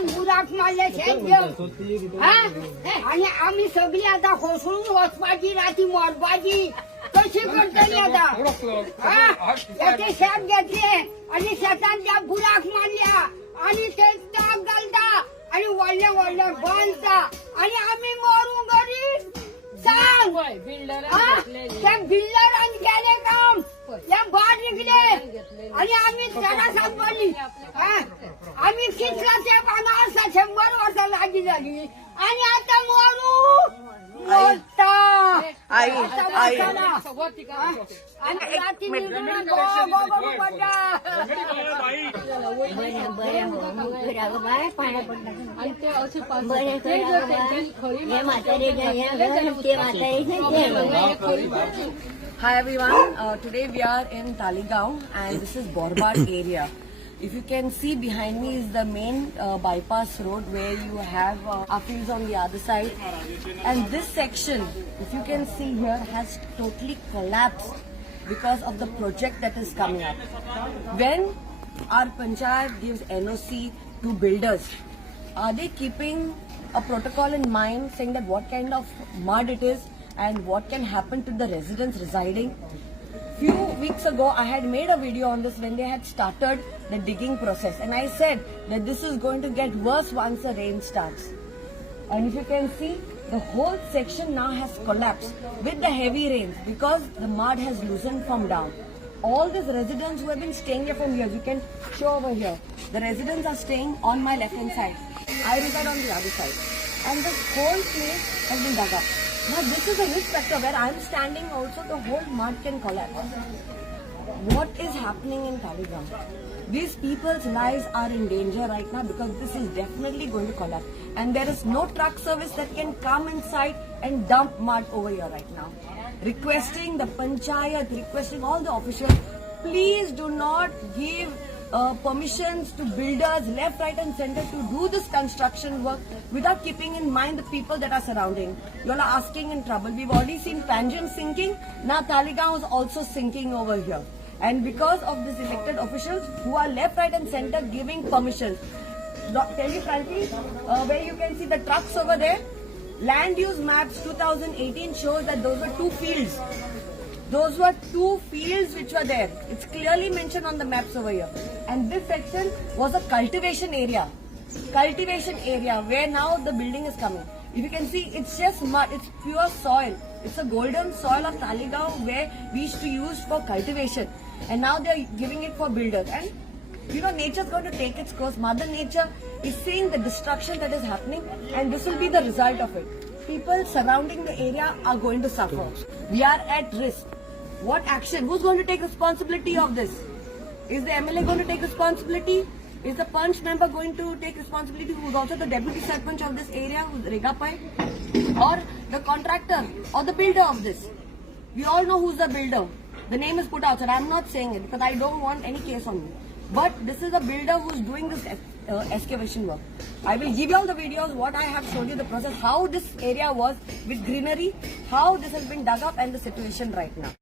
शेतान बुराक मारले शेत घेऊन आणि आम्ही सगळी आता कोसळून वचपाची राती मरपाची कशी करतली आता त्याचे शेत घेतले आणि शेतान त्या बुराक मारल्या आणि ते टाक घालता आणि वळले वळले बांधता आणि आम्ही मरू घरी सांग त्या बिल्डरांनी केले काम त्या बाहेर निघले आणि आम्ही त्याला सांभाळली आम्ही खिचला त्या पानावर 100 वर्ष लागी झाली आणि आता मरू मोठा आई आणि रात्री Hi everyone, today we are in Taligaon and this is Borbad area. If you can see behind me is the main bypass road where you have fields on the other side, and this section, if you can see here, has totally collapsed because of the project that is coming up. When our panchayat gives NOC to builders, are they keeping a protocol in mind saying that what kind of mud it is and what can happen to the residents residing? Few weeks ago I had made a video on this when they had started the digging process, and I said that this is going to get worse once the rain starts. And if you can see, the whole section now has collapsed with the heavy rains because the mud has loosened from down. All these residents who have been staying here for years, you can show over here, the residents are staying on my left hand side. I reside on the other side, and this whole place has been dug up. Now this is a risk factor where I am standing also, the whole mud can collapse. What is happening in Taligaon? These people's lives are in danger right now because this is definitely going to collapse. And there is no truck service that can come inside and dump mud over here right now. Requesting the panchayat, requesting all the officials, please do not give permissions to builders left, right and center to do this construction work without keeping in mind the people that are surrounding. You all are asking in trouble. We've already seen Panjim sinking. Now Taligaon is also sinking over here. And because of these elected officials who are left, right and center giving permissions. Tell you frankly, where you can see the trucks over there, land use maps 2018 shows that those were 2 fields. Those were 2 fields which were there. It's clearly mentioned on the maps over here. And this section was a cultivation area. Cultivation area where now the building is coming. If you can see, it's just mud. It's pure soil. It's a golden soil of Taligaon where we used to use for cultivation. And now they're giving it for builders. And you know, nature's going to take its course. Mother Nature is seeing the destruction that is happening, and this will be the result of it. People surrounding the area are going to suffer. We are at risk. What action? Who's going to take responsibility of this? Is the MLA going to take responsibility? Is the Punch member going to take responsibility, who's also the deputy sarpanch of this area, who's Regapai? Or the contractor or the builder of this? We all know who's the builder. The name is put out, so I'm not saying it because I don't want any case on me. But this is a builder who's doing this excavation work. I will give you all the videos, what I have shown you, the process, how this area was with greenery, how this has been dug up and the situation right now.